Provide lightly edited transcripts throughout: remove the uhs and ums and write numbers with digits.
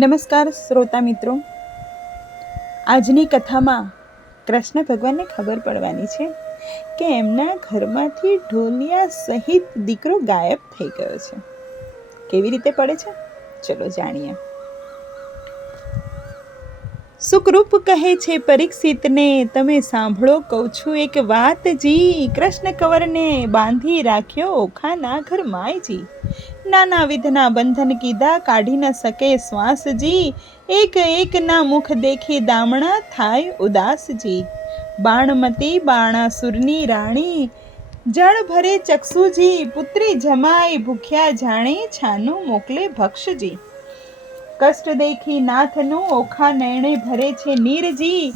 નમસ્કાર શ્રોતા મિત્રો, આજની કથામાં કૃષ્ણ ભગવાનને ખબર પડવાની છે કે એમના ઘરમાંથી ઢોલિયા સહિત દીકરો ગાયબ થઈ ગયો છે. કેવી રીતે પડે છે? ચલો જાણીએ. સુખરૂપ કહે છે પરીક્ષિતને, તમે સાંભળો કહું છું એક વાત જી. કૃષ્ણ કંવરને બાંધી રાખ્યો ઓખાના ઘર માયજી. નાના વિધના બંધન કીધા, કાઢી ન શકે શ્વાસજી. એક એકના મુખ દેખી દામણા થાય ઉદાસજી. બાણમતી બાણાસુરની રાણી, જળ ભરે ચક્ષુજી. પુત્રી જમાઈ ભૂખ્યા જાણે, છાનું મોકલે ભક્ષજી. કષ્ટ દેખી નાથનું ઓખા નયણે ભરે છે નીરજી.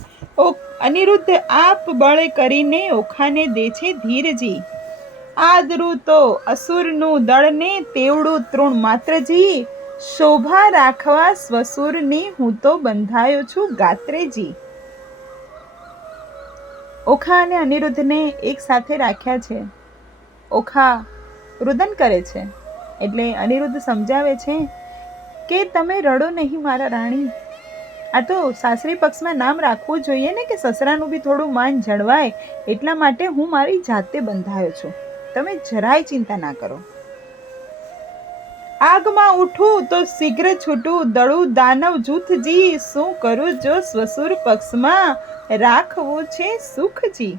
અનિરુદ્ધ આપ બળ કરીને ઓખાને દે છે ધીરજી. આદરું તો અસુરનું દળને, તેવડું તૃણ માત્રજી. શોભા રાખવા સ્વસુરની, હું તો બંધાયો છું ગાત્રેજી. ઓખા અને અનિરુદ્ધને એક સાથે રાખ્યા છે. ઓખા રુદન કરે છે એટલે અનિરુદ્ધ સમજાવે છે કે તમે રડો નહીં મારા રાણી. આ તો સાસરી પક્ષમાં નામ રાખવું જોઈએ ને કે સસરાનું બી થોડું માન જળવાય, એટલા માટે હું મારી જાતે બંધાયો છું. તમે જરાય ચિંતા ના કરો. આગમાં ઉઠું તો શીઘ્ર છૂટું, દળું દાનવ જૂથજી. શું કરું જો સ્વસુર પક્ષમાં, રાખવું છે સુખજી.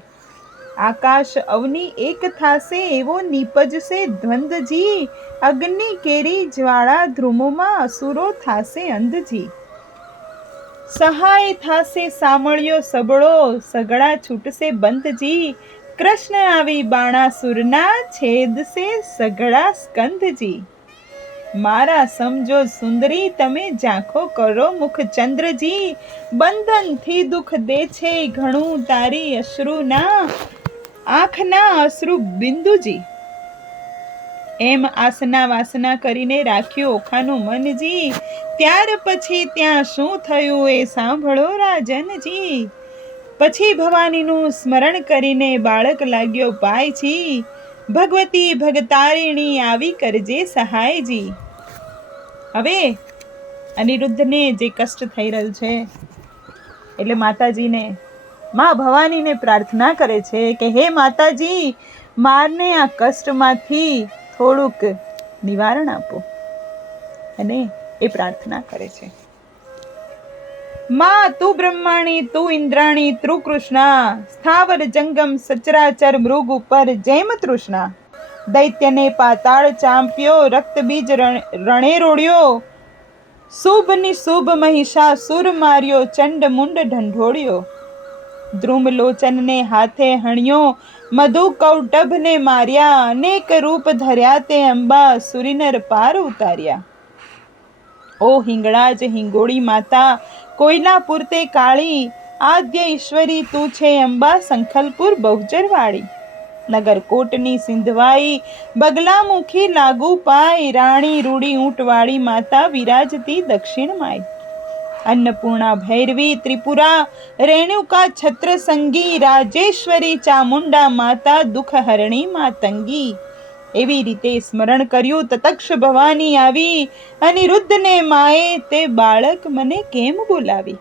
આકાશ અવની એક થાશે, એવો નીપજશે દ્વંદજી. અગ્નિ કેરી જ્વાળા ધ્રુમોમાં, અસુરો થાશે અંધજી. સહાય થાશે સામળ્યો સબળો, સગડા છૂટશે બંધજી. કૃષ્ણ આવી બાણાસુરના, છેદશે સગડા સ્કંધજી. મારા સમજો સુંદરી, તમે ઝાંખો કરો મુખ ચંદ્રજી. બંધનથી દુઃખ દે છે ઘણું, તારી અશ્રુના આંખના અશ્રુ બિંદુજી. એમ આસના વાસના કરીને રાખ્યું ઓખાનું મનજી. ત્યાર પછી ત્યાં શું થયું એ સાંભળો રાજનજી. પછી ભવાનીનું સ્મરણ કરીને બાળક લાગ્યો પાયજી. ભગવતી ભગતારિણી આવી કરજે સહાયજી. હવે અનિરુદ્ધને જે કષ્ટ થઈ રહ્યું છે એટલે માતાજીને, માં ભવાનીને પ્રાર્થના કરે છે કે હે માતાજી, મારને આ કષ્ટમાંથી થોડુંક નિવારણ આપો. અને એ પ્રાર્થના કરે છે. માં તું બ્રહ્માણી, તું ઇન્દ્રાણી, તું કૃષ્ણા. સ્થાવર જંગમ સચરાચર મૃગ ઉપર જેમ તૃષ્ણા. દૈત્યને પાતાળ ચાંપ્યો, રક્ત બીજ રણે રોડ્યો. શુભ નિશુભ મહિષાસુર માર્યો, ચંડ મુંડ ઢંઢોળ્યો. દ્રુમલોચનને હાથે હણ્યો, મધુ કૌટભને માર્યા. અનેક રૂપ ધર્યા તે અંબા, સુરીનર પાર ઉતાર્યા. ઓ હિંગળાજ હિંગોળી માતા, કોયલાપુર તે કાળી. આદ્ય ઈશ્વરી તું છે અંબા, સંખલપુર બહુચરવાળી. નગરકોટની સિંધવાઈ, બગલામુખી લાગુ પાય. રાણી રૂડી ઊંટવાળી માતા, વિરાજતી દક્ષિણ માય. અન્નપૂર્ણા ભૈરવી ત્રિપુરા, રેણુકા છત્ર સંગી. રાજેશ્વરી ચામુંડા માતા, દુઃખ હરણી માતંગી. એવી રીતે સ્મરણ કર્યું તતક્ષ ભવાની આવી. અનિરુદ્ધને માએ તે બાળક મને કેમ બોલાવી.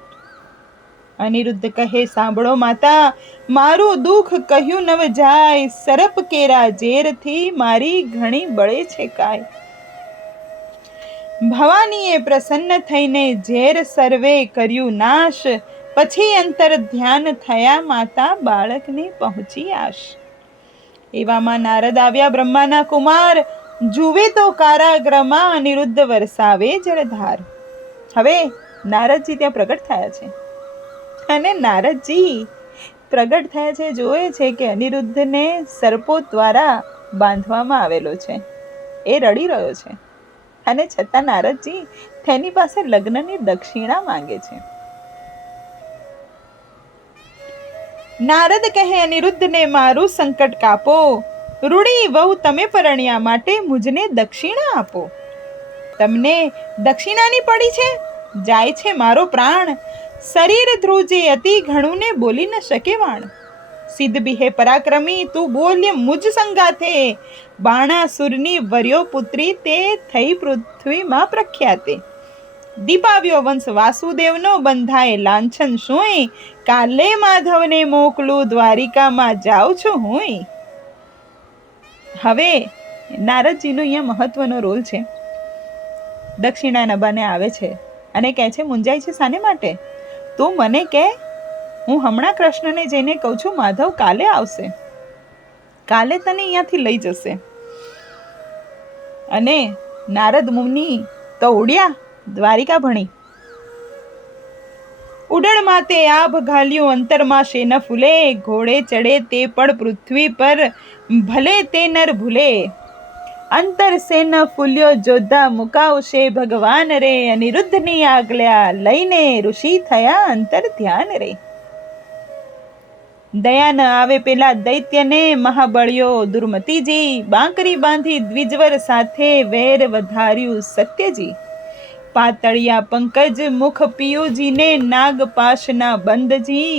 અનિરુદ્ધ કહે સાંભળો માતા, મારું દુઃખ કહ્યું નવ જાય. સરપ કેરા ઝેરથી મારી ઘણી બળે છે કાય. ભવાનીએ પ્રસન્ન થઈને ઝેર સર્વે કર્યું નાશ. પછી અંતર ધ્યાન થયા માતા, બાળકને પહોંચી આશ. એવામાં નારદ આવ્યા બ્રહ્માના કુમાર. જુએ તો કારાગ્રમાં, અનિરુદ્ધ વરસાવે જળધાર. હવે નારદજી ત્યાં પ્રગટ થયા છે અને નારદજી પ્રગટ થયા છે, જોવે છે કે અનિરુદ્ધને સર્પો દ્વારા બાંધવામાં આવેલો છે. એ રડી રહ્યો છે અને છતાં નારદજી તેની પાસે લગ્નની દક્ષિણા માંગે છે. નારદ કહે અનિરુદ્ધને, મારું સંકટ કાપો. રૂડી વહુ તમે પરણ્યા, માટે મુજને દક્ષિણા આપો. તમને દક્ષિણાની પડી છે, જાય છે મારો પ્રાણ. શરીર ધ્રુજે અતિ ઘણું ને, બોલી ન શકે વાણ. સિદ્ધ બિહે પરાક્રમી, તું બોલ્ય મુજ સંગાથે. બાણાસુરની વર્યો પુત્રી તે થઈ પૃથ્વીમાં પ્રખ્યાતે. દીપાવ્યો વંશ વાસુદેવનો બંધાય લાંછન શુંય, કાલે માધવને મોકલું દ્વારિકામાં જાઉં છું હુંય. હવે નારદજીનો અહીંયા મહત્વનો રોલ છે. દક્ષિણા નભાને આવે છે અને કહે છે મુંજાય છે શાને માટે? તું મને કહે, હું હમણાં કૃષ્ણને જઈને કહું છું માધવ કાલે આવશે, કાલે તને અહીંયાથી લઈ જશે. અને નારદ મુનિ તો ઉડ્યા દ્વારિકા ભણી. ઉડણ માતે આભ ઘાલ્યું અંતરમાં શેન ફૂલે, ઘોડે ચડે તે પણ પૃથ્વી પર ભલે તે નર ભૂલે. અંતર સેન ફૂલ્યો જોધા મુકાવશે ભગવાન રે, અનિરુદ્ધની આજ્ઞા લઈને ઋષિ થયા અંતર ધ્યાન રે. દયા ન આવે પેલા દૈત્યને મહાબળ્યો દુર્મતીજી, બાંકરી બાંધી દ્વિજવર સાથે વેર વધાર્યું સત્યજી. પાતળિયા પંકજ મુખ પિયુજીને નાગપાશના બંધજી,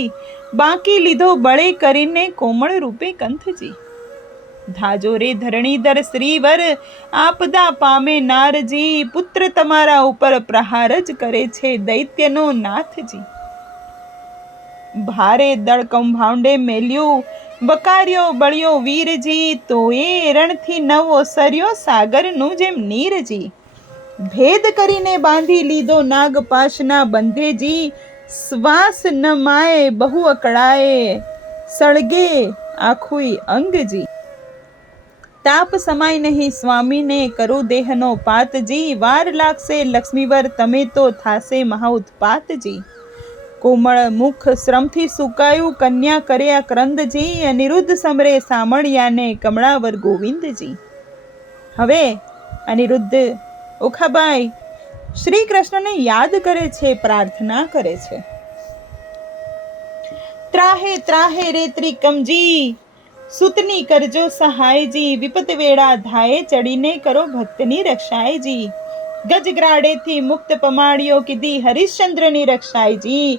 બાકી લીધો બળે કરીને કોમળ રૂપે કંથજી. ધાજો રે ધરણીધર શ્રીવર, આપદા પામે નારજી, પુત્ર તમારા ઉપર પ્રહાર જ કરે છે દૈત્યનો નાથજી. ભારે દળ કૌભાંડે મેલ્યું બકાર્યો બળ્યો વીરજી, તો એ રણથી નવો સર્યો સાગરનું જેમ નીરજી. ભેદ કરીને બાંધી લીધો નાગપાશના બંધેજી, શ્વાસ ન માએ બહુ અકળાએ સળગે આખુય અંગજી. તાપ સમાય નહીં સ્વામીને કરું દેહનો પાતજી, વાર લાગશે લક્ષ્મીવર તમે તો થાશે મહા ઉત્પાતજી. કોમળ મુખ શ્રમથી સુકાયું કન્યા કર્યા ક્રંદજી, અનિરુદ્ધ સમરે સામળિયાને કમળાવર ગોવિંદજી. હવે અનિરુદ્ધ ઓખાબાઈ શ્રી કૃષ્ણને યાદ કરે છે, પ્રાર્થના કરે છે. ત્રાહે ત્રાહે રે ત્રિકમજી, સુતની કરજો સહાયજી, વિપત વેળા ધાએ ચડીને કરો ભક્તની રક્ષાયજી. ગજગ્રાડેથી મુક્ત પમાડ્યો કીધી હરિશ્ચંદ્રની રક્ષાયજી,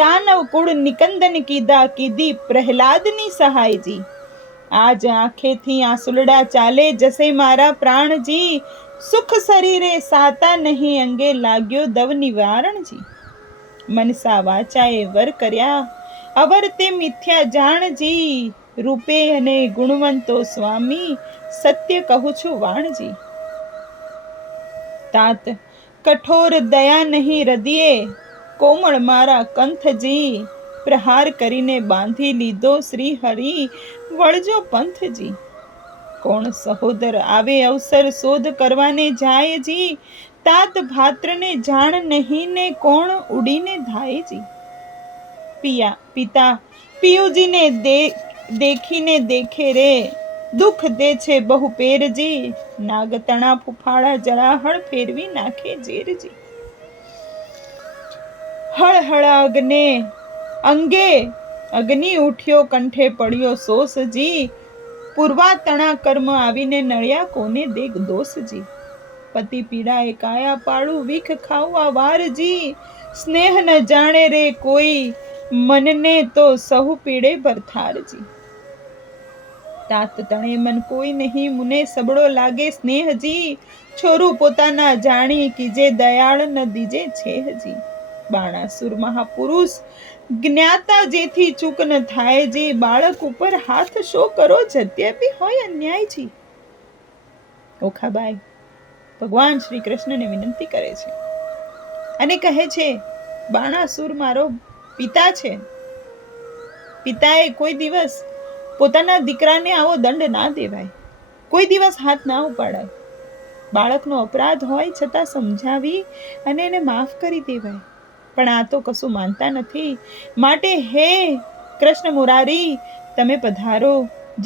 દાનવ કુળ નિકંદન કીધા કીધી પ્રહલાદની સહાયજી. આજ આંખેથી આંસુલડા ચાલે જશે મારા પ્રાણજી, સુખ શરીરે સાતા નહીં અંગે લાગ્યો દવ નિવારણજી. મનસા વાચાએ વર કર્યા અવર તે મિથ્યા જાણજી, રૂપે અને ગુણવંતો સ્વામી સત્ય કહું છું વાણજી. તાત કઠોર દયા નહીં હૃદયે કોમળ મારા કંથજી, પ્રહાર કરીને બાંધી લીધો શ્રી હરિ વળજો પંથજી. કોણ સહોદર આવે અવસર શોધ કરવાને જાયજી, તાત ભાત્રને જાણ નહીં ને કોણ ઉડીને ધાયજી. પિતા પિયુજીને દેખીને દેખે રે, દુઃખ દે છે બહુ પેરજી, નાગતણા ફૂફાડા જળાહળ ફેરવી નાખે ઝેરજી. હળહળ અગ્ને અંગે અગ્નિ ઉઠ્યો કંઠે પડ્યો સોસજી, પૂર્વા તણા કર્મ આવીને નળ્યા કોને દેખ દોષજી. પતિ પીડાએ કાયા પાડું વિખ ખાવા વારજી, સ્નેહ ન જાણે રે કોઈ મનને તો સહુ પીડે ભરથારજી. તાત તણે મન કોઈ નહીં મુને સબળો લાગે સ્નેહજી, છોરું પોતાના જાણી કીજે દયાળ ન દીજે છેહજી. બાણાસુર મહાપુરુષ જ્ઞાતા જેથી ચૂક ન થાય જી, બાળક ઉપર હાથ શો કરો જદ્યપી હોય અન્યાયજી. ઓખાબાઈ ભગવાન શ્રી કૃષ્ણને વિનંતી કરે છે અને કહે છે બાણાસુર મારો પિતા છે, પિતાએ કોઈ દિવસ પોતાના દીકરાને આવો દંડ ના દેવાય, કોઈ દિવસ હાથ ના ઉપાડાય. બાળકનો અપરાધ હોય છતાં સમજાવી અને એને માફ કરી દેવાય, પણ આ તો કશું માનતા નથી. માટે હે કૃષ્ણ મુરારી તમે પધારો,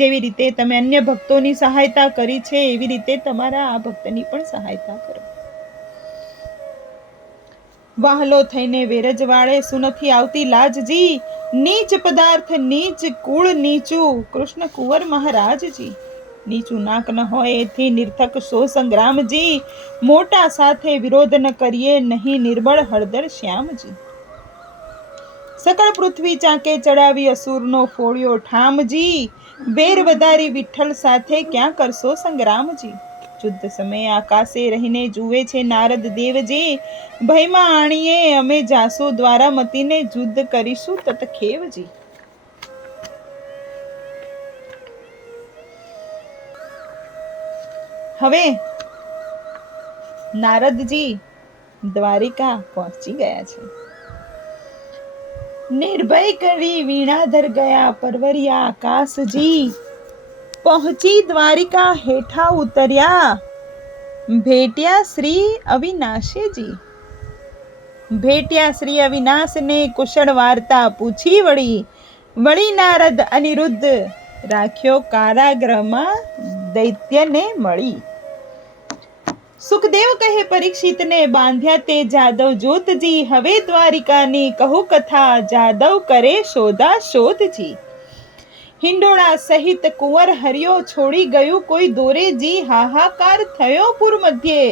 જેવી રીતે તમે અન્ય ભક્તોની સહાયતા કરી છે એવી રીતે તમારા આ ભક્તની પણ સહાયતા કરો. વાહલો થઈને વેરજવાળે સુનથી આવતી લાજજી, નીચ પદાર્થ નીચ કુળ નીચું કૃષ્ણ કુંવર મહારાજજી. નીચું નાક ન હોય એથી નિર્થક શો સંગ્રામજી, મોટા સાથે વિરોધ ન કરીએ નહીં નિર્બળ હળદર શ્યામજી. સકળ પૃથ્વી ચાકે ચડાવી અસુરનો ફોડ્યો ઠામજી, વેર વધારી વિઠ્ઠલ સાથે ક્યાં કરશો સંગ્રામજી. શુદ્ધ સમયે આકાશે રહીને જુએ છે નારદ દેવજી, ભયમાં આણીએ અમે જાસુ દ્વારા મતીને યુદ્ધ કરીશું તતખેવજી. હવે નારદજી દ્વારિકા પહોંચી ગયા છે. નિર્ભય કરી વીણાધર ગયા પરવરિયા આકાશજી, પહોંચી દ્વારિકા હેઠા ઉતર્યા, ભેટ્યા શ્રી અવિનાશજી. ભેટ્યા શ્રી અવિનાશને કુશળ વાર્તા પૂછી, વળી નારદ અનિરુદ્ધ રાખ્યો કારાગૃહમાં દૈત્યને મળી. સુખદેવ કહે પરીક્ષિતને, બાંધ્યા તે જાદવ જોતજી, હવે દ્વારિકાની કહું કથા, જાદવ કરે શોધા શોધજી. હિંડોળા સહિત કુંવર હર્યો છોડી ગયું કોઈ દોરેજી, હાહાકાર થયો પુર મધ્યે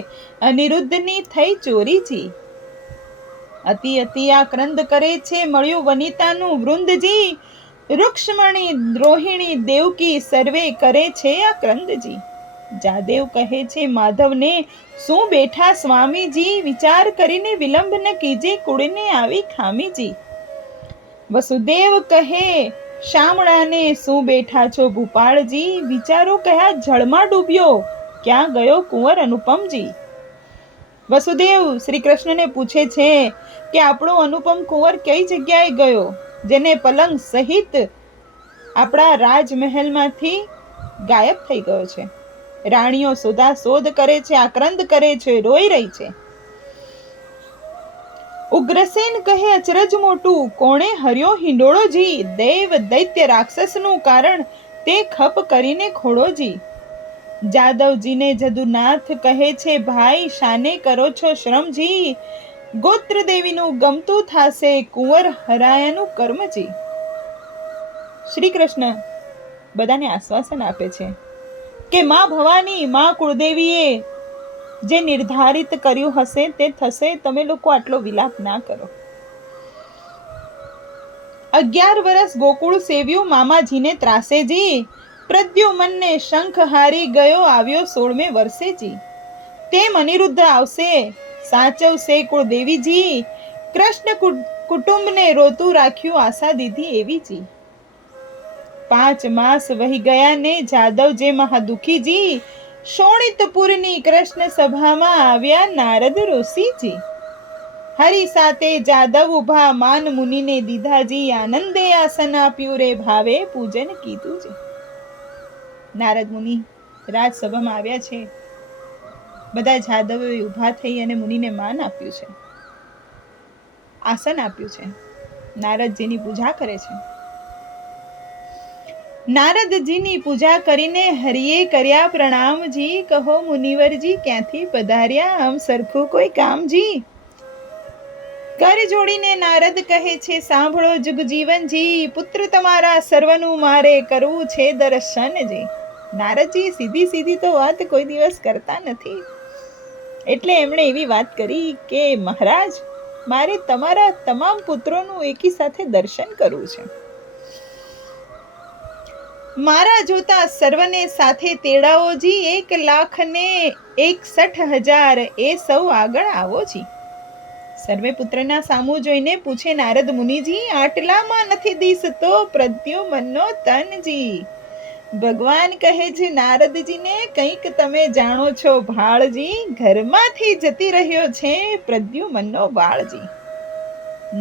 અનિરુદ્ધની થઈ ચોરીજી. અતિ અતિ આક્રંદ કરે છે મળ્યું વનિતાનું વૃંદજી, રૂક્ષ્મણી રોહિણી દેવકી સર્વે કરે છે આક્રંદજી. જાદેવ કહે છે માધવને, શું બેઠા સ્વામીજી, વિચાર કરીને વિલંબ ન કીજે કુળને આવી ખામીજી. વસુદેવ કહે શામળાને, શું બેઠા છો ભૂપાળજી, વિચારો કયા જળમાં ડૂબ્યો, ક્યાં ગયો કુંવર અનુપમજી. વસુદેવ શ્રી કૃષ્ણને પૂછે છે કે આપણો અનુપમ કુંવર કઈ જગ્યાએ ગયો, જેને પલંગ સહિત આપણા રાજમહેલમાંથી ગાયબ થઈ ગયો છે. રાણીઓ શોધાશોધ કરે છે, આક્રંદ કરે છે, રોઈ રહી છે. ઉગ્રસેન કહે અચરજ મોટું, કોણે હર્યો હિંડોળોજી, દેવ દૈત્ય રાક્ષસનું કારણ તે ખપ કરીને ખોડોજી. જાદવજીને જદુનાથ કહે છે ભાઈ, શાને કરો છો શ્રમજી, ગોત્ર દેવીનું ગમતું થાશે કુંવર હરાયાનું કર્મજી. શ્રી કૃષ્ણ બધાને આશ્વાસન આપે છે કે માં ભવાની, માં કુળદેવીએ જે નિર્ધારિત કર્યું હશે તે થશે, તમે લોકો આટલો વિલાપ ના કરો. 11 વર્ષ ગોકુળ સેવ્યું મામાજીને ત્રાસેજી, પ્રદ્યુમનને શંખ હારી ગયો આવ્યો 16મે વર્ષેજી. તેમ અનિરુદ્ધ આવશે સાચવશે કુળદેવીજી, કૃષ્ણ કુટુંબને રોતું રાખ્યું આશા દીધી એવીજી. 5 માસ વહી ગયા ને જાદવ જે મહાદુખીજી, શોણિતપુરની કૃષ્ણ સભામાં આવ્યા નારદ ઋષિજી. હરિ સાથે જાદવ ઉભા માન મુનિને દીધાજી, આનંદે આસન આપ્યું રે ભાવે પૂજન કીધું છે. નારદ મુનિ રાજસભામાં આવ્યા છે. બધા જાદવોએ ઉભા થઈ અને મુનિને માન આપ્યું છે, આસન આપ્યું છે. નારદજીની પૂજા કરે છે. નારદજીની પૂજા કરીને હરિએ કર્યા પ્રણામજી, કહો મુનિવરજી ક્યાંથી પધાર્યા, આમ સરખું કોઈ કામજી. કર જોડીને નારદ કહે છે સાંભળો જુગજીવનજી, પુત્ર તમારા સર્વનું મારે કરવું છે દર્શનજી. નારદજી સીધી સીધી તો વાત કોઈ દિવસ કરતા નથી, એટલે એમણે એવી વાત કરી કે મહારાજ, મારે તમારા તમામ પુત્રોનું એકી સાથે દર્શન કરવું છે. મારા જોતા સર્વને સાથે તેડાઓજી, 1,61,000 એ સૌ આગળ આવોજી. સર્વે પુત્રના સામું જોઈને પૂછે નારદ મુનિજી, આટલામાં નથી દિસતો પ્રદ્યુમનનો તનજી. ભગવાન કહે છે નારદજીને, કંઈક તમે જાણો છો ભાળજી, ઘરમાંથી જતી રહ્યો છે પ્રદ્યુમનનો બાળજી.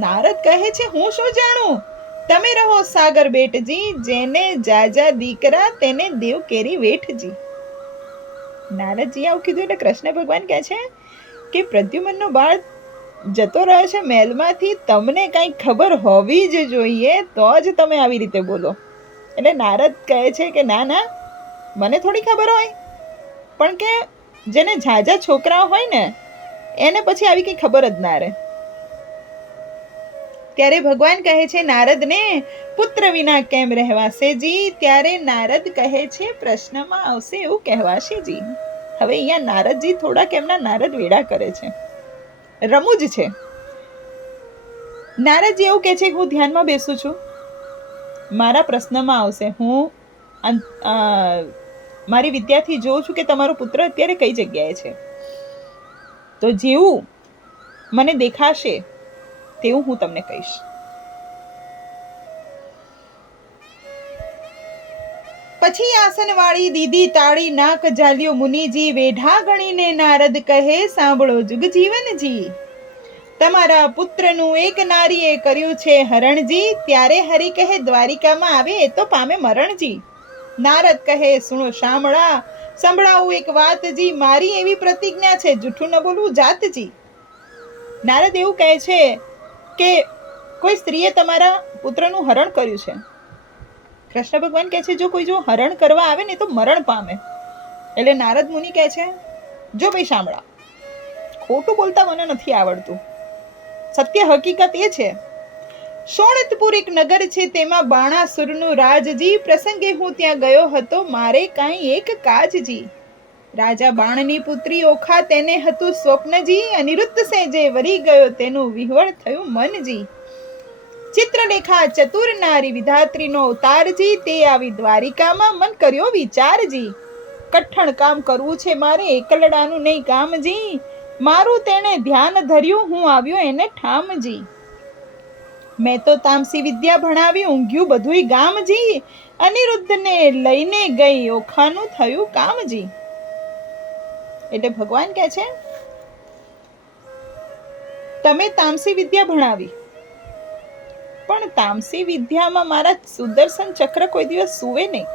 નારદ કહે છે હું શું જાણું, તમે રહો સાગર બેટજી, જેને જાજા દીકરા તેને દેવ કેરી વેઠજી. નારદજી આવું કીધું એટલે કૃષ્ણ ભગવાન કહે છે કે પ્રદ્યુમનનો બાળ જતો રહ્યો છે મહેલમાંથી, તમને કઈ ખબર હોવી જ જોઈએ તો જ તમે આવી રીતે બોલો. એટલે નારદ કહે છે કે ના ના, મને થોડી ખબર હોય, પણ કે જેને ઝાઝા છોકરાઓ હોય ને એને પછી આવી કઈ ખબર જ ના રહે. ત્યારે ભગવાન કહે છે નારદને, પુત્ર વિના કેમ રહેવાશે જી. ત્યારે નારદ કહે છે પ્રશ્નમાં આવશે એવું કહેવાશે જી. હવે અહીંયા નારદજી થોડાક એમના નારદ વેડા કરે છે, રમૂજ છે. નારદજી એવું કહે છે કે હું ધ્યાનમાં બેસું છું, મારા પ્રશ્નમાં આવશે, હું મારી વિદ્યાથી જોઉં છું કે તમારો પુત્ર અત્યારે કઈ જગ્યાએ છે. તો જેવું મને દેખાશે તેવું હું તમને કહીશ. પછી આસનવાળી દીદી તાળી નાક ઝાલ્યો મુનિજી, વેઢા ગણીને નારદ કહે સાંભળો જુગ જીવનજી. તમારા પુત્રનું એક નારીએ કર્યું છે હરણજી, ત્યારે હરિ કહે દ્વારિકામાં આવે એ તો પામે મરણજી. નારદ કહે સુણો શામળા, સંભળાવું એક વાતજી, મારી એવી પ્રતિજ્ઞા છે જૂઠું ન બોલવું જાતજી. નારદ એવું કહે છે કે કોઈ સ્ત્રીએ તમારા પુત્રનું હરણ કર્યું છે. કૃષ્ણ ભગવાન કહે છે જો કોઈ જો હરણ કરવા આવે ને તો મરણ પામે. એટલે નારદ મુનિ કહે છે જો ભાઈ શામળા, ખોટું બોલતા મને નથી આવડતું. સત્ય હકીકત એ છે, શોણિતપુર એક નગર છે, તેમાં બાણાસુરનું રાજજી. પ્રસંગે હું ત્યાં ગયો હતો, મારે કાંઈ એક કાજજી. રાજા બાણની પુત્રી ઓખા, તેને હતું સ્વપ્નજી. અનિરુદ્ધ સેજે વરી ગયો, તેનું વિહવળ થયું મનજી. ચિત્રલેખા ચતુર નારી, વિધાત્રીનો અવતારજી. તે આવી દ્વારિકામાં, મન કર્યો વિચારજી. કઠણ કામ કરવું છે મારે, એકલડાનું નહીં કામજી. મારું તેણે ધ્યાન ધર્યું, હું આવ્યો એને ઠામજી. મેં તો તામસી વિદ્યા ભણાવી, ઊંઘ્યું બધુંય ગામજી. અનિરુદ્ધને લઈને ગઈ, ઓખાનું થયું કામજી. એટલે ભગવાન કહે છે તમે તામસી વિદ્યા ભણાવી, પણ તામસી વિદ્યામાં મારા સુદર્શન ચક્ર કોઈ દિવસ સુવે નહીં.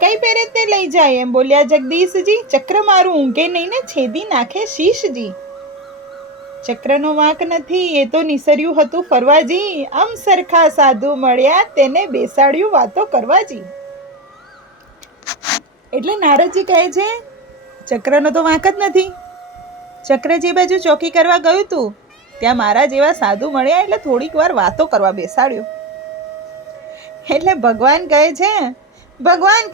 કઈ પહેરે તે લઈ જાય એમ બોલ્યા જગદીશજી. ચક્ર મારું ઊંઘે નહીં ને છેદી નાખે શીશજી. ચક્રનો વાંક નથી, એ તો નિસર્યું હતું ફરવાજી. આમ સરખા સાધુ મળ્યા, તેને બેસાડ્યું વાતો કરવાજી. એટલે નારદજી કહે છે ચક્રનો તો વાંક જ નથી. ચક્ર જે બાજુ ચોકી કરવા ગયું તું, ત્યાં મારા જેવા સાધુ મળ્યા એટલે થોડીક વાર વાતો કરવા બેસાડ્યો. એટલે ભગવાન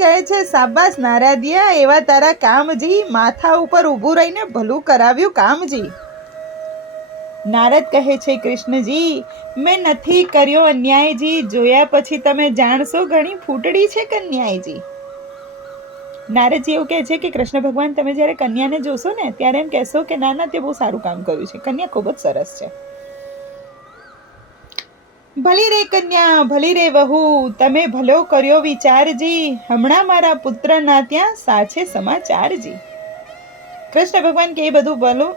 કહે છે સાબાસ નારાદિયા, એવા તારા કામજી. માથા ઉપર ઊભું રહીને ભલું કરાવ્યું કામજી. નારદ કહે છે કૃષ્ણજી મેં નથી કર્યો અન્યાયજી, જોયા પછી તમે જાણશો ઘણી ફૂટડી છે કન્યાયજી. નારદજી એવું કહે છે કે કૃષ્ણ ભગવાન તમે જ્યારે કન્યાને જોશો ને ત્યારે એમ કહેશો કે ના ના તે બહુ સારું કામ કર્યું છે, કન્યા ખૂબ જ સરસ છે. ભલી રે કન્યા ભલી રે વહુ, તમે ભલો કર્યો વિચારજી. હમણાં મારા પુત્રના ત્યાં સાચે સમાચારજી. કૃષ્ણ ભગવાન કે એ બધું ભલું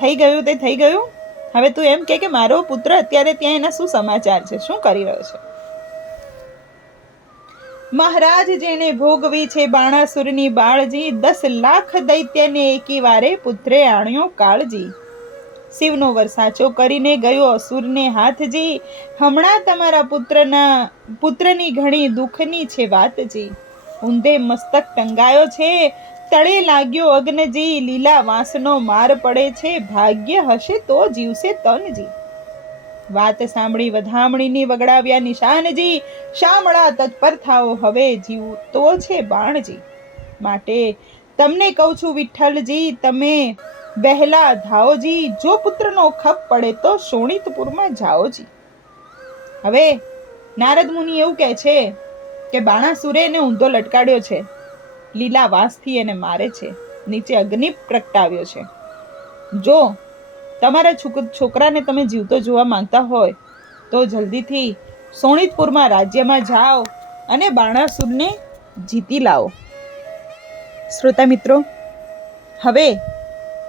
થઈ ગયું તે થઈ ગયું. હવે તું એમ કે મારો પુત્ર અત્યારે ત્યાં એના શું સમાચાર છે, શું કરી રહ્યો છે. મહારાજ જેને ભોગવી છે બાણાસુરની બાળજી, 10 લાખ દૈત્યને એકી વારે પુત્રે આણ્યો કાળજી. શિવનો વરસાચો કરીને ગયો અસુરને હાથજી. હમણાં તમારા પુત્રની ઘણી દુઃખની છે વાતજી. ઊંધે મસ્તક ટંગાયો છે, તળે લાગ્યો અગ્નજી. લીલા વાંસનો માર પડે છે, ભાગ્ય હશે તો જીવશે તનજી. વાત સાંભળી વધામણીની વગડાવ્યા નિશાનજી. શામળા તત્પર થાઓ, હવે જીવતો છે બાણજી. માટે તમને કહું છું વિઠ્ઠલજી, તમે વહેલા ધાઓજી. જો પુત્રનો ખપ પડે તો શોણિતપુરમાં જાઓજી. હવે નારદ મુનિ એવું કહે છે કે બાણાસુરે એને ઊંધો લટકાડ્યો છે, લીલા વાંસથી એને મારે છે, નીચે અગ્નિ પ્રગટાવ્યો છે. જો તમારા છોકરાને તમે જીવતો જોવા માંગતા હોય તો જલ્દીથી શોણિતપુરમાં રાજ્યમાં જાઓ અને બાણાસુરને જીતી લાવો. શ્રોતા મિત્રો, હવે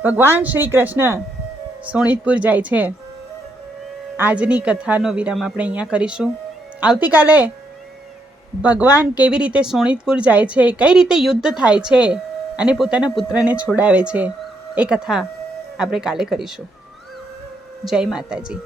ભગવાન શ્રી કૃષ્ણ શોણિતપુર જાય છે. આજની કથાનો વિરામ આપણે અહીંયા કરીશું. આવતીકાલે ભગવાન કેવી રીતે શોણિતપુર જાય છે, કઈ રીતે યુદ્ધ થાય છે અને પોતાના પુત્રને છોડાવે છે, એ કથા આપણે કાલે કરીશું. જય માતાજી.